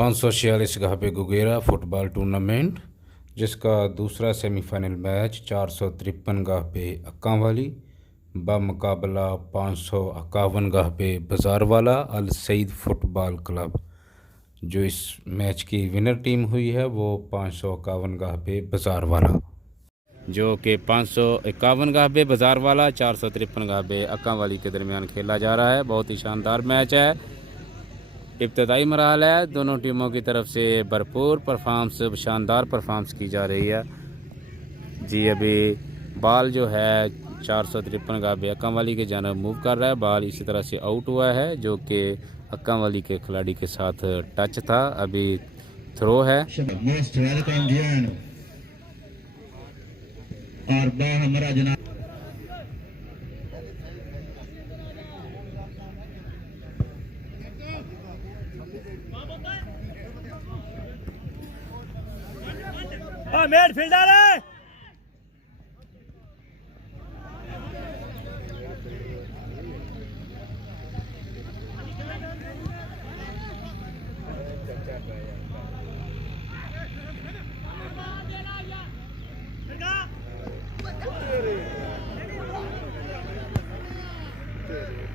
546 गहबे गुगेरा football tournament जिसका दूसरा semifinal match 453 गहबे अक्कावाली बमुकाबला 551 गहबे बाज़ारवाला अल Saeed football club. जो इस मैच की विनर टीम हुई है वो 551 गहबे बाज़ारवाला, जो कि 551 गहबे बाज़ारवाला 453 गहबे अक्कावाली के दरमियान खेला जा रहा है। बहुत ही शानदार मैच है। इब्तदाई मरहल है, दोनों टीमों की तरफ से भरपूर परफॉर्मेंस, शानदार परफॉर्मेंस की जा रही है जी। अभी बॉल जो है 453 गहबे अक्कावाली के जानब मूव कर रहा है। बॉल इसी तरह से आउट हुआ है जो कि अक्कावाली के खिलाड़ी के साथ टच था। अभी थ्रो है। मिडफील्डर है।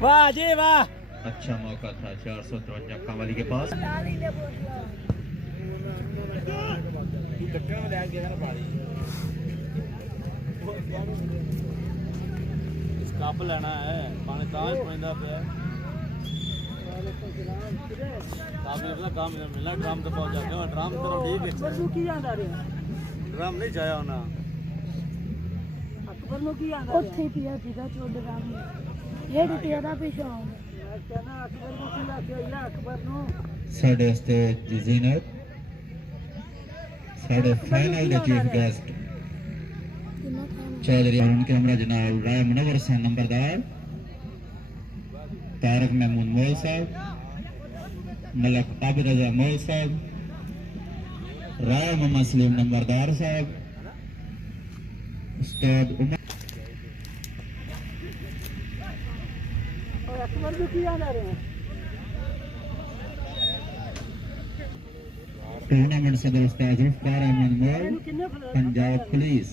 वाह जी वाह, अच्छा मौका था 453 अक्कावाली के पास। कप लेना है पानी ताज पैदा पे काम मिलना। ड्रम तो पहुंच जाते हो। ड्रम तो ठीक है। ड्रम नहीं जाया होना। अकबर नु की आंदा ਉੱਥੇ ਪਿਆ ਸੀਗਾ ਚੋਡ ਰਾਮ ਇਹ ਟੁੱਟਿਆ ਦਾ ਪਿਛਾਉਂ मैं कहना अकबर नु की आखे या अकबर नु साढ़े वास्ते जीनत साढ़े फाइनल के चीफ गेस्ट चौधरी और उनके हमरा जनाब राय मुनव्वर हुसैन नंबरदार, तारक महमूद मोल साहब, मलक आबिद रजा मोल साहब, राय मोहम्मद सलीम नंबरदार साहब, उस्ताद उमर और अकबर नु की आंदा रे। टूर्नामेंट सदर उस्ताद जुल्फकार अहमद मोल, पंजाब पुलिस।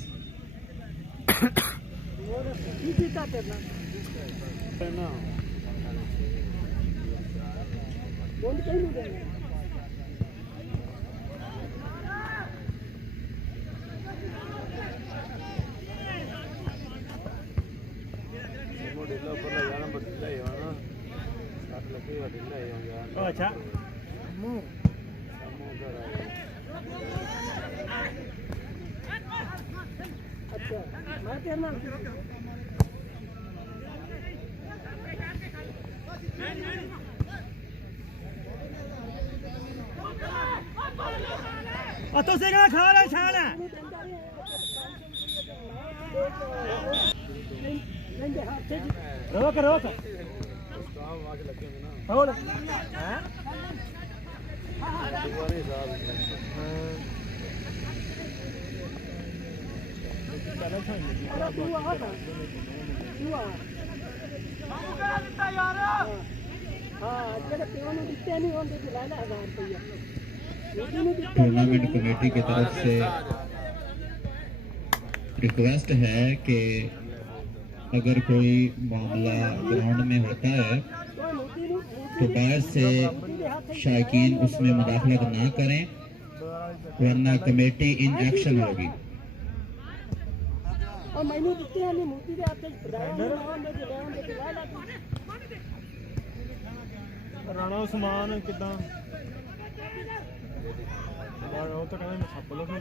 अच्छा मैं तेरे नाल तो से खा रहा छान है। रोक रोक छोड़ हैं टूर्नामेंट कमेटी की तरफ से रिक्वेस्ट है कि अगर कोई मामला ग्राउंड में होता है तो बाहर से शायकीन उसमें मुदाखलत ना करें, वरना कमेटी इन एक्शन होगी। राणा उस्मान किदा तो कहना मैं छाप लो मैं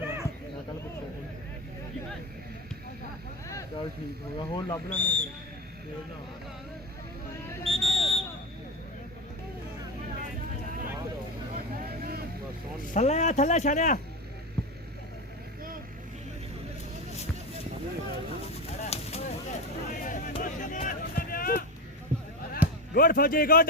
कल पूछा चल ठीक होगा हो लभ लेने थल्ले थल्ले छड़िया गुड फौजी गुड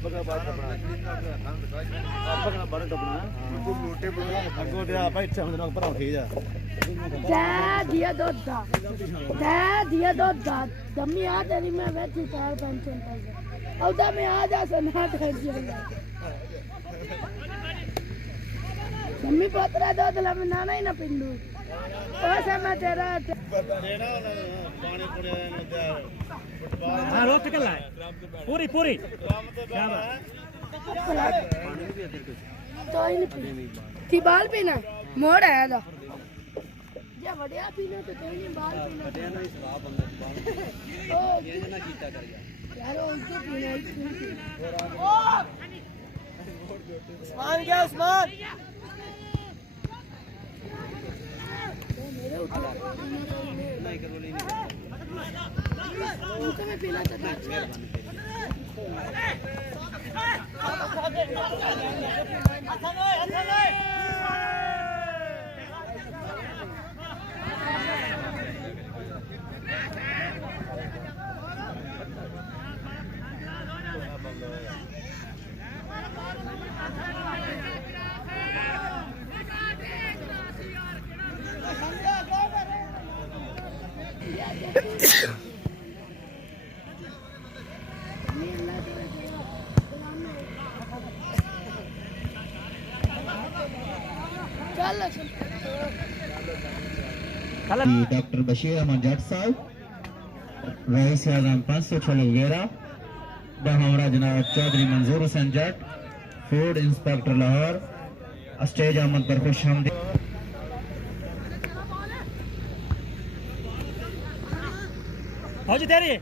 अब का बात अपना अब का बड़ा डबना को मोटे बड़ा अगो दे भाई इच्छा हमने पर उठी जा दिया दो दमी आ तेरी मैं बैठी पैर पेंशन कर औदा में आ जा सना कर दिया दमी पोतरा दो दला में नाना ही ना पिंडू ओसे मैं तेरा देना पानी पुड़े ने हां रोक के लाए पूरी पूरी क्या बात तो ही नहीं पी थी बाल पीना मोड़ आया था या बढ़िया पीना तो कोई नहीं बाल पीना बढ़िया नहीं शराब बंद ओ ये ना कीता कर यार ओ इसको पीना ओ उस्मान क्या उस्मान मेरे उठा नहीं कर बोली नहीं उनको मैं पीना तो डॉक्टर बशीर अहमद जट साहब रईस आजम 506 वगैरह हमारा जनाब Chaudhary Manzoor Hussain Jat food inspector Lahore stage अहमद पर खुश आमदीद फौजी तेरी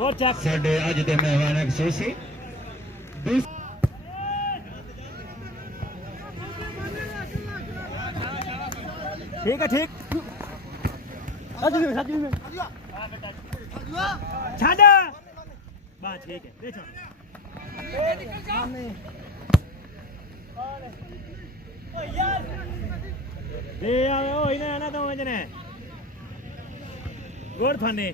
और चेक साडे अज दे मेहमान खसूसी ठीक है ठीक छाड़ बात ठीक है देखो दे आओ ओ इने आना तो वजने गोड़ थाने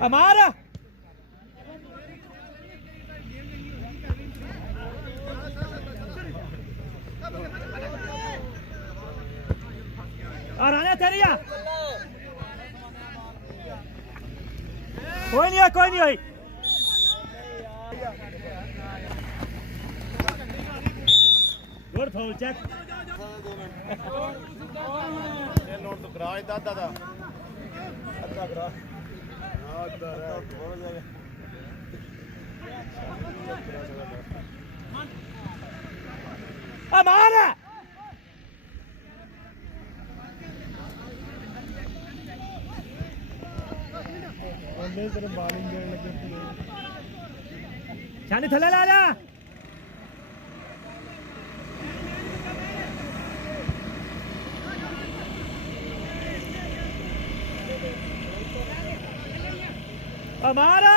हमारा और आने तेरिया कोई नहीं हुई गुड फाउल चेक ये नोट तो करा दादा दा अद्धा करा अद्धा बोल जाए हमारा शानी थले ला जा हमारा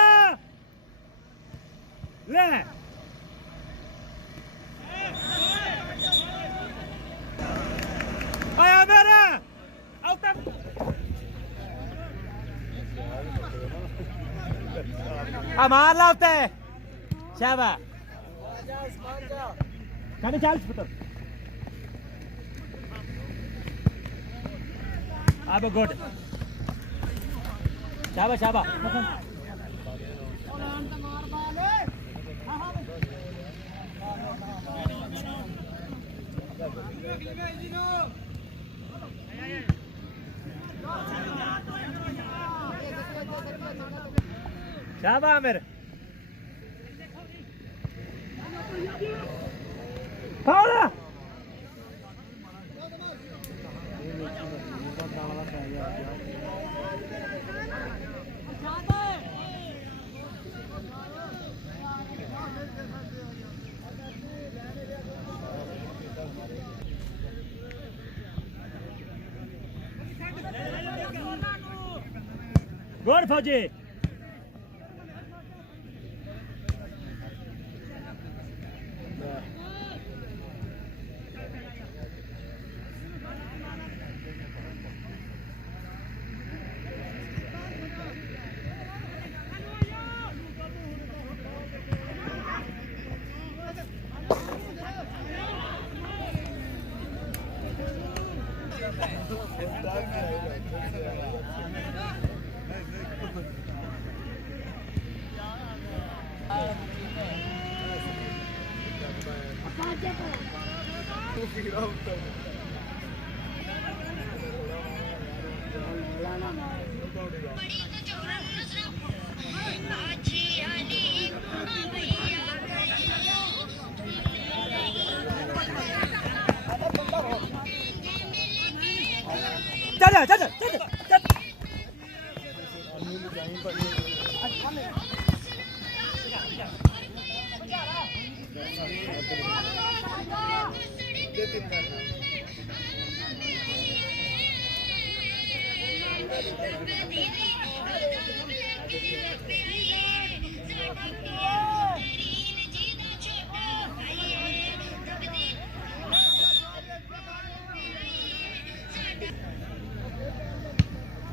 ले मार ला होता है शाबाश कने 40 पुत्र अब गुड शाबाश शाबाश शाबाश आमिर फाउल गुड फौजी चल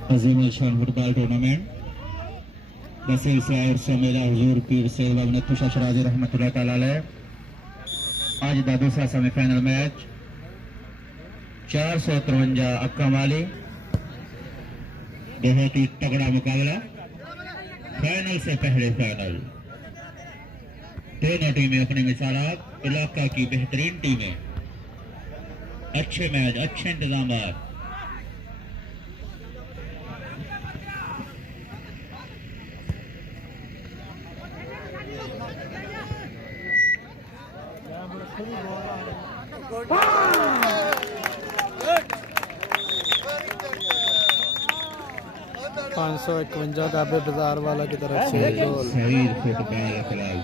अजीम शान फुटबॉल टूर्नामेंट बसीर साहिर समेला हुजूर पीर सैयद बाबा तुषा शराजी रहमतुल्लाह तआला अलैह। आज का दूसरा सेमीफाइनल मैच 453 अक्का वाली बहुत ही तगड़ा मुकाबला। फाइनल से पहले फाइनल दोनों टीमें अपने मिसालात इलाका की बेहतरीन टीमें, अच्छे मैच, अच्छे इंतजाम। पाँच सौ 51 गाबे बाजार वाला की तरफ से गोल। सईद फुटबॉल क्लब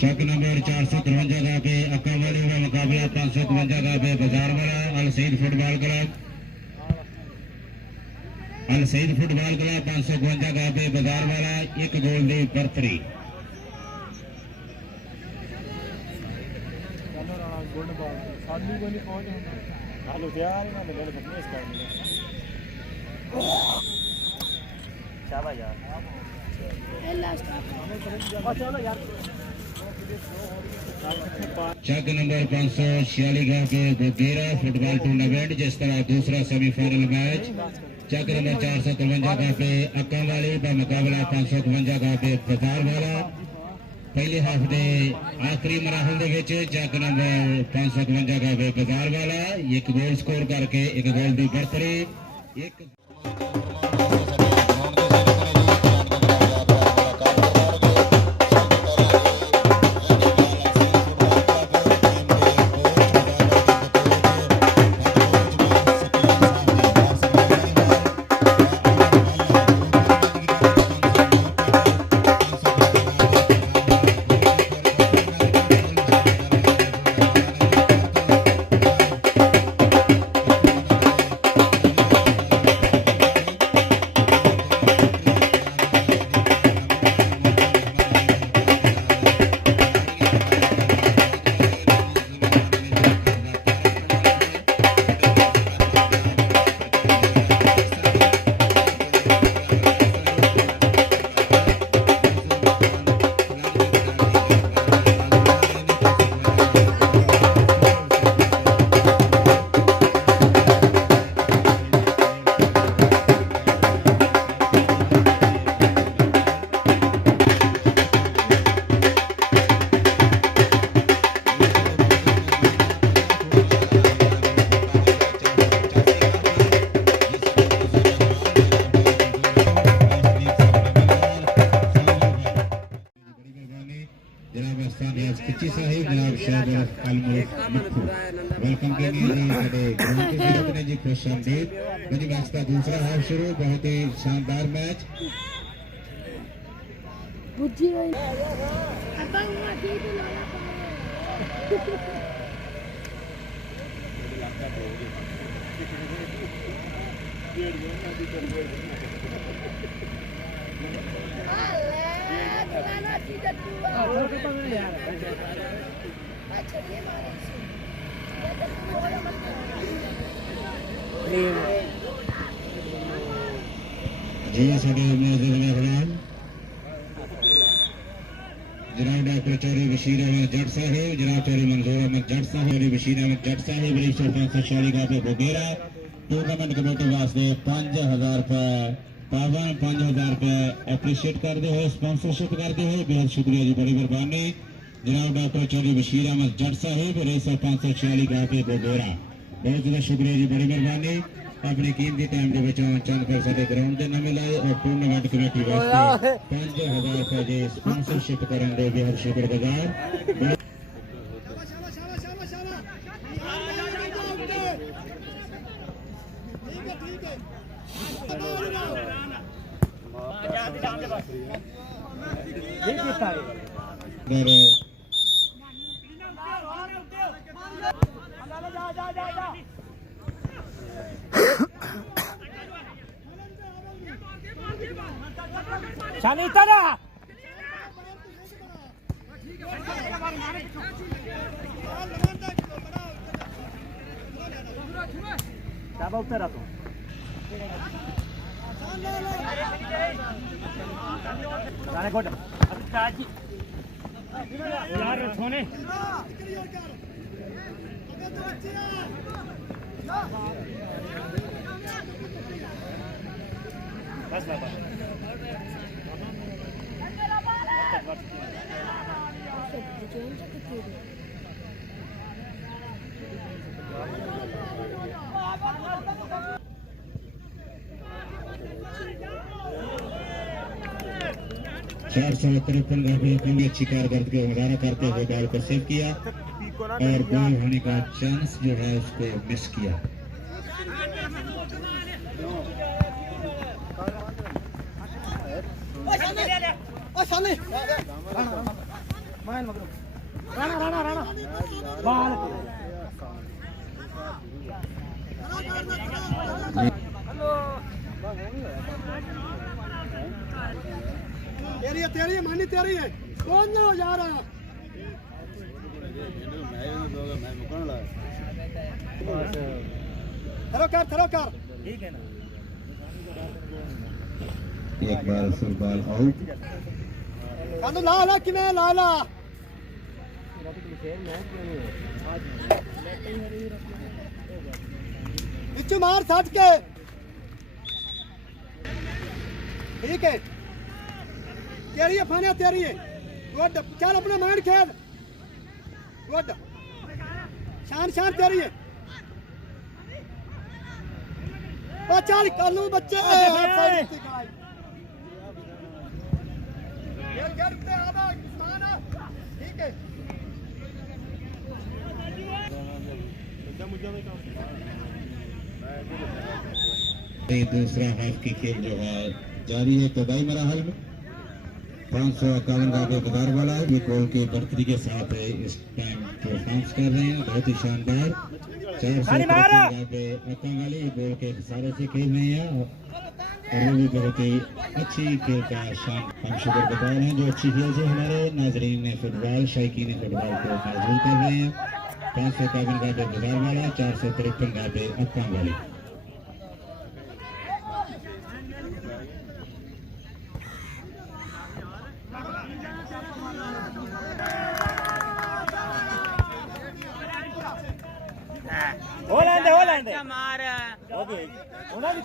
चक नंबर 453 का पे अक्का वाली का मुकाबला 552 का पे बाजार वाला अल सईद फुटबॉल क्लब। अल सईद फुटबॉल क्लब 552 का पे बाजार वाला एक गोल दी बर्तरी। शाबाश यार चक नंबर 546 का पे गोगेरा फुटबॉल टूर्नामेंट जिस तरह दूसरा सेमीफाइनल मैच चक नंबर 453 का पे अक्का वाली का मुकाबला 552 का पे बाजार वाला। पहले हाफ के आखिरी मराहल के चक नंबर 552 का पे बाजार वाला एक गोल स्कोर करके एक गोल की बर्तरी। एक जी साडे ग्राउंड के वीर ने जी खुशामदीद। जी मैच का दूसरा हाफ शुरू, बहुत ही शानदार मैच। बुझी गई अब हुआ ठीक लाला लाला चीज अच्छा ये मारे जी साडे मौजूद मेहमान जनाब डॉक्टर चौधरी बशीर अहमद जट साहिब, जनाब चौधरी मंजूर अहमद जट साहिब, चौधरी बशीर अहमद जट साहिब रजिस्टर 546 का पे बोगेरा। टूर्नामेंट कमेटी वास्ते 5000 रुपए पावन, 5000 रुपए एप्रीशिएट करते हुए, स्पॉन्सरशिप करते हुए बेहद शुक्रिया जी, बड़ी मेहरबानी। जनाब डॉक्टर चौधरी बशीर अहमद जट साहिब रजिस्टर 546 का पे बोगेरा, बहुत ज्यादा शुक्रिया जी, बड़ी मेहरबानी। अपने कीमती टाइम के बच्चों चंद कर साडे ग्राउंड के नाम लाए और टूर्नामेंट कमेटी वास्ते 5000 रुपए की स्पॉन्सरशिप करने दे बेहद शुक्रगुजार। शानी तरा क्या उतरा तू गाने कोट चाची यार सोने बस बाबा चार सौ 53 अपनी अच्छी कारकर्दगी का मुजाहरा करते हुए बॉल को सेव किया और गोल होने का चांस जो है उसको मिस किया। तेरी है मानी तेरी है कौन ना हो जा रहा थरो कर ठीक है ना एक बार फुल बॉल आउट। कानू ला ला कि मैं ला ला बिच्चू मार सट के ठीक है तेरी है फाने तेरी है गुड चल अपना माइंड खेल गुड शान शान तेरी है चल कर लू बच्चे ठीक है दूसरा हाफ की खेल जो है जारी है तबाई मराहल में 551 का बेकदार वाला है। ये गोल के बढ़तरी के साथ इस टाइम परफॉर्मेंस कर रहे हैं, बहुत ही शानदार। 453 वाले गोल के सारे से खेल रहे हैं और वो भी बहुत ही अच्छी खेल का शान हम शुक्रगुजार हैं जो अच्छी खेल से हमारे नाजरीन फुटबॉल शायकीन फुटबॉल को मौजूद कर रहे हैं। 551 का बेकदार वाला, 453 का बेअक्का वाली। होलैंड मार ओके होना भी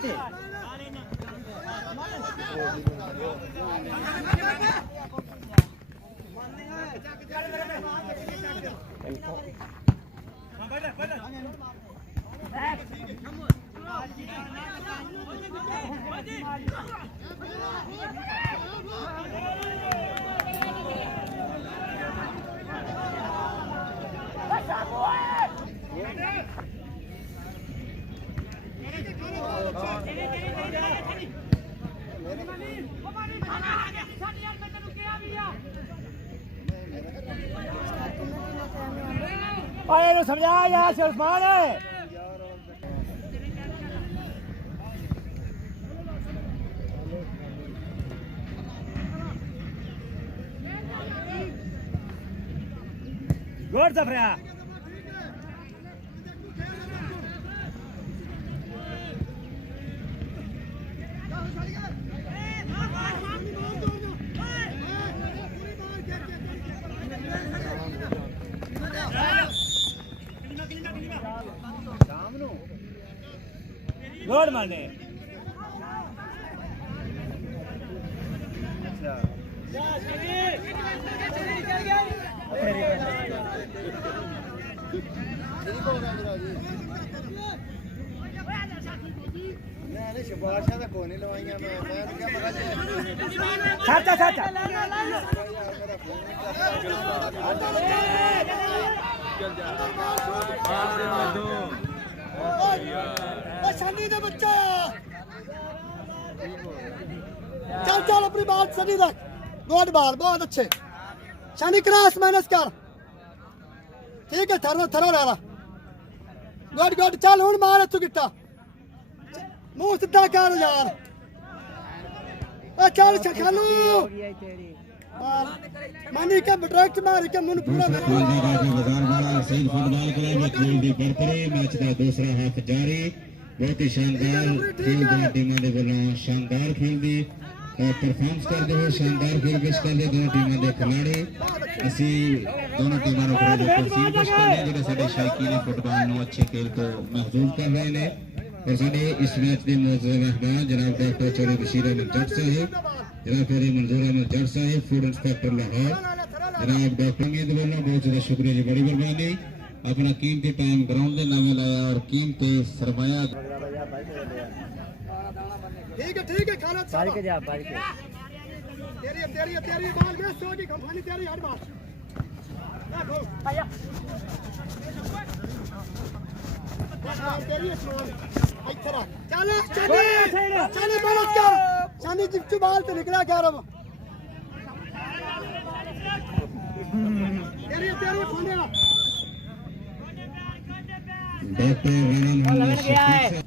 ਨੂੰ ਸਮਝਾ ਯਾਰ ਸ਼ਰਮਾਨ ਹੈ ਗੁੱਡ ਜ਼ਫਰਿਆ गुड मॉर्निंग ਸ਼ਬਾਸ਼ਾਂ ਤਾਂ ਕੋਈ ਨਹੀਂ ਲਵਾਈਆਂ ਮੈਂ ਤਾਂ ਕਿਹਾ छाटा छाटा शनी का बच्चा चल चल अपनी बात सनी रख गुड बॉल बहुत अच्छे शनी क्रॉस माइनस कर ठीक है थरो थरो ला गुड गुड चल हूं मार तू गिट्टा मुंह सीधा कर यार चल छखालू मानी के डायरेक्ट मार के मुंह पूरा सईद फुटबॉल क्लब खेल दी बरतरी मैच का दूसरा हाफ जारी बहुत ही शानदार खेल दोनों टीमों के वालों शानदार खेल दी परफॉर्मेंस करते हुए शानदार खेल पेश करते दोनों टीमों के खिलाड़ी असी दोनों टीमों को तफसील पेश कर रहे हैं जो साडे शायकीन फुटबॉल ਨੂੰ अच्छे खेल को महसूस कर रहे हैं और साडे इस मैच के मौजूदा मेहमान जनाब डॉक्टर चौधरी बशीर अहमद जट साहिब जनाब चौधरी मंजूर अहमद जट साहिब फूड इंस्पेक्टर लाहौर जनाब डॉक्टर मीद वालों बहुत ज़्यादा शुक्रिया जी बड़ी मेहरबानी अपना कीमती टाइम ग्राउंड के नामे लाया और कीमती सरमाया ठीक है खाना पढ़ के जा पढ़ के तेरी बाल में सो की कंपनी तेरी हर बात आया तेरी स्मॉल इधर चल चल मेहनत कर शानी जिप बाल तो निकला क्या रहा तेरी फोनिया डॉक्टर राणा मोहम्मद शफीक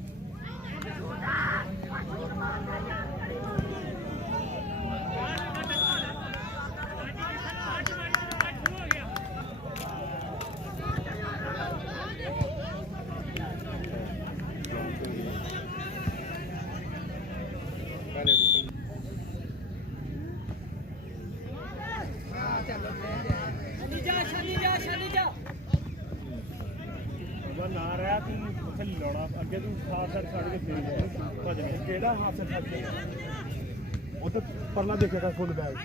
ना रहा तू उसे लौड़ा अगे तू हाफ साइड छड़ के फेर गया भजन केड़ा हाफ साइड छड़ के वो तो परला देखेगा फुल बैग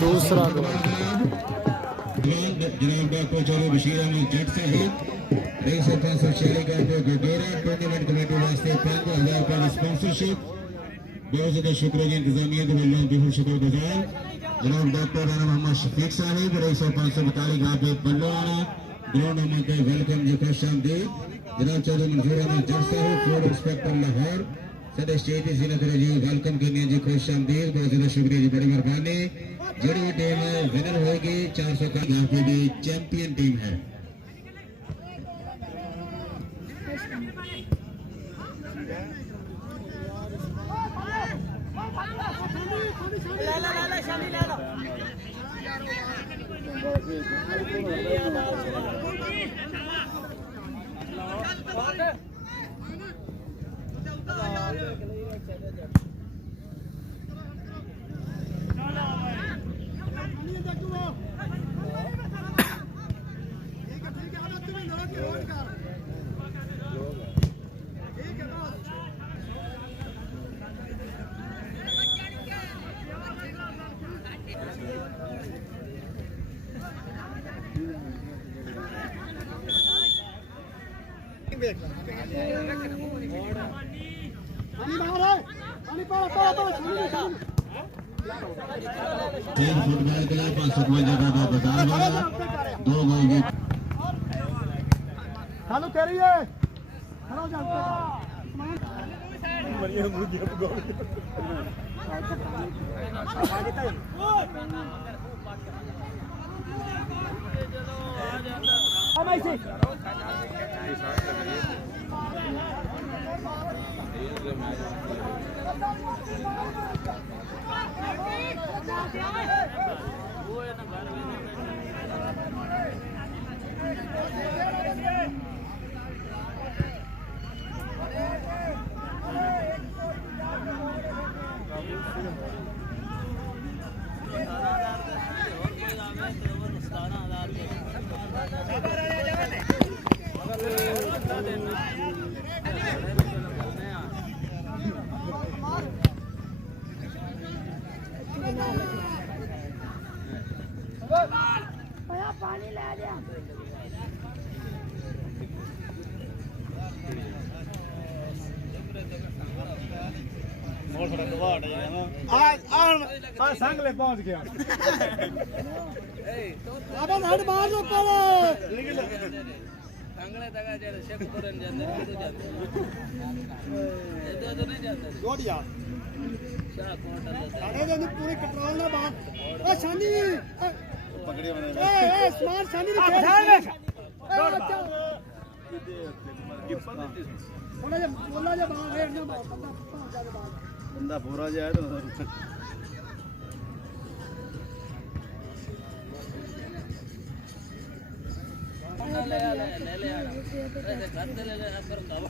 दूसरा जनाब डॉक्टर चौधरी बशीर अहमद जट साहिब रईस सरपंच शहरी गांव गोगेरा टूर्नामेंट कमेटी वास्ते 5000 रुपए स्पॉन्सरशिप बहुत ज़्यादा शुक्रिया जी इंतजामिया के वालों बेहद शुक्रगुजार जनाब डॉक्टर राणा मोहम्मद शफीक साहिब रईस सरपंच 45 गांव बल्लोआना ग्राउंड नंबर पे वेलकम जी खुश आमदीद जनाब चौधरी मंजूर अहमद जट साहिब फूड इंस्पेक्टर लाहौर सदर स्टेट जिला जी वेलकम करने जी खुश आमदीद बहुत ज़्यादा शुक्रिया जी बड़ी मेहरबानी जी टीम विनर होगी 400 का यहाँ पे भी चैंपियन टीम है ले बाहर है पानी पाला तीन फुटबॉल क्लब 555 का बाजार वाला 2 गोल की हेलो कह रही है हेलो जानते पानी ला दिया संग ले पहुंच गया अब हट मार लो पर अंगले तक जाते शेख पुरन जाते तो नहीं जाते गोड़ यार शाह कोटल अरे ये पूरी कंट्रोल ना बात ओ शानी पकड़े बने ए स्मार्ट शानी ने खेल थोड़ा जा बोला जा बाहर है ना बंदा पहुंच जाए बाहर बंदा पूरा जाए तो ले ऐसे खाते ले अगर खावा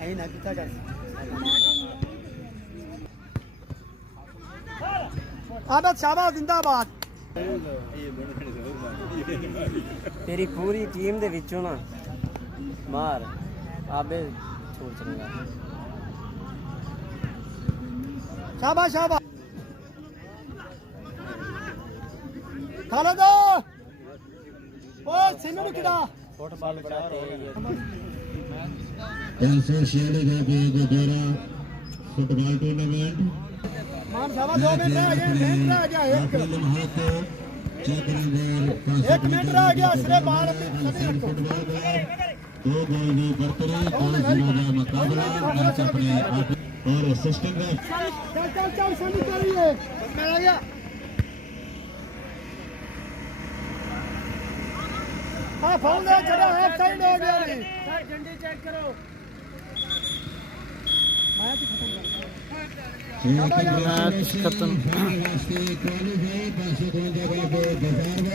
आई ना कितना कर आदत शाबाश जिंदाबाद तेरी पूरी टीम ਦੇ ਵਿੱਚੋਂ ਨਾ ਮਾਰ ਆਬੇ ਛੋੜ ਚੰਗਾ शाबाश शाबाश खालिद ओ सिन्नू किड़ा ਫੁੱਟਬਾਲ ਬੜਾ ਤੇਜ਼ ਹੈ 546 का भी गोरा फुटबॉल टूर्नामेंट मान शाबाश 2 मिनट रह गया एक लम्हात चेक करेंगे 1 मिनट रह गया सिर्फ बाहर अपनी सभी रखो फुटबॉल का 2 गोल की बरतरी 2-0 का मुकाबला मैच अपने और सिस्टम का चल शानी कर रही है मैं आ गया हाँ फाउल है चला हाफ साइड हो गया नहीं सर झंडी चेक करो मैच खत्म मैच खत्म